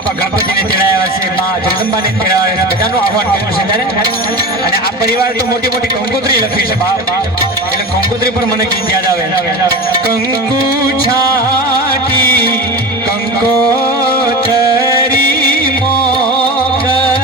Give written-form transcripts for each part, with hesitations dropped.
બાપા ગણપતિને તેડાવ્યા છે, મા જગદંબાને તેડાવ્યા છે, બધાનું આહવાન કર્યું છે ત્યારે. અને આ પરિવાર તો મોટી મોટી કંકોત્રી લખી છે એટલે કંકોત્રી પણ મને ગીત યાદ આવે. કંકુ છાટી કંકોત્રી મોકલી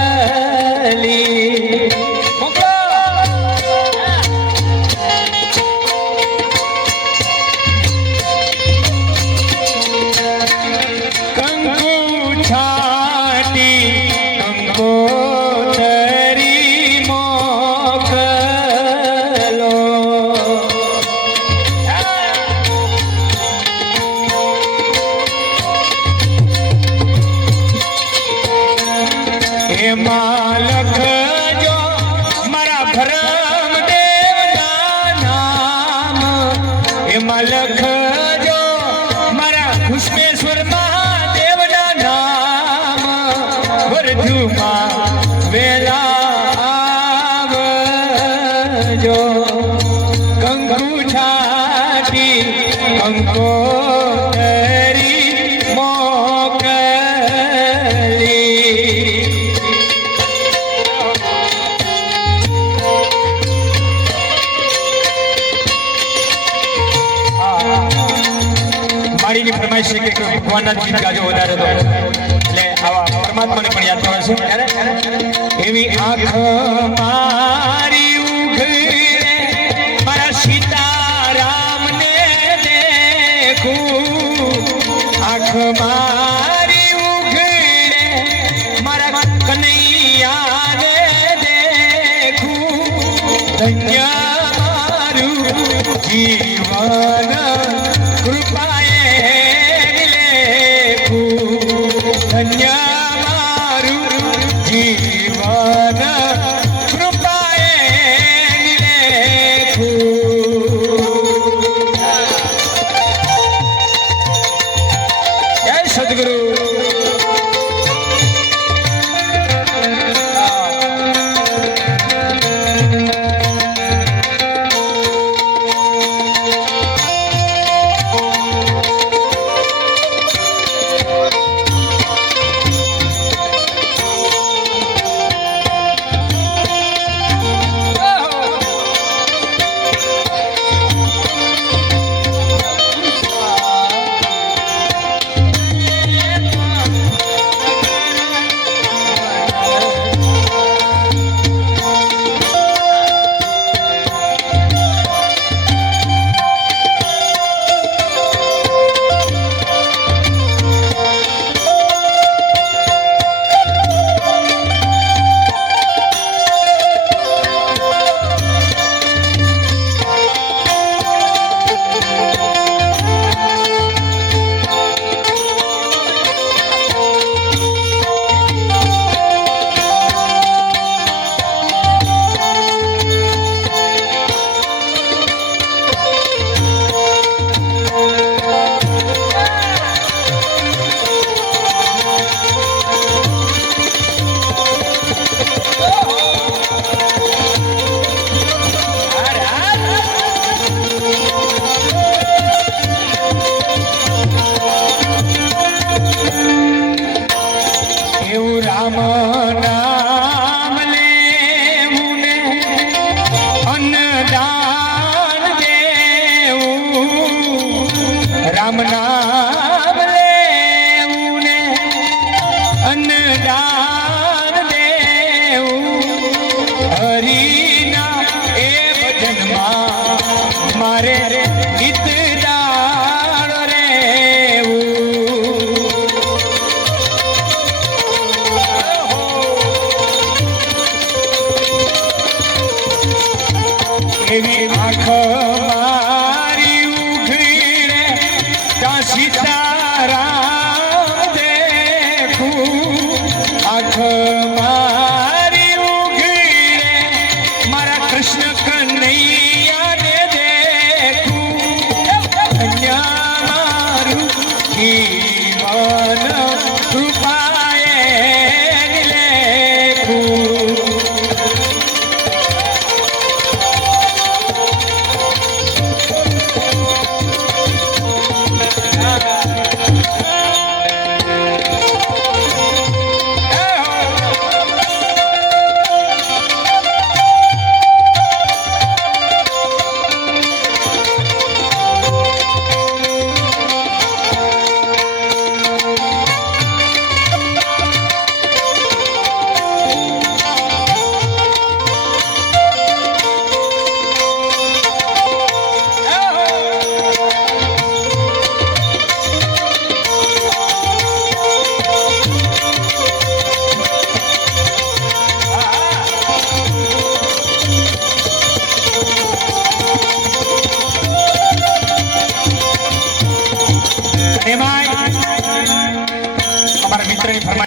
ભગવાનના ગીત ગાજો વધારે તો એટલે આવા પરમાત્માને પણ યાદ આવે છે. એવી આંખ મારી ઉઘડે મારા સીતારામને દેખું, આંખ મારી ઉઘડે મારા કનૈયાને દેખું, ધન્ય મારું જીવન કૃપાએ ધન્ય મારું જીવન કૃપાએ લેખું. જય સદગુરુ. એમાંય અમારા મિત્રની ફરમાઈશ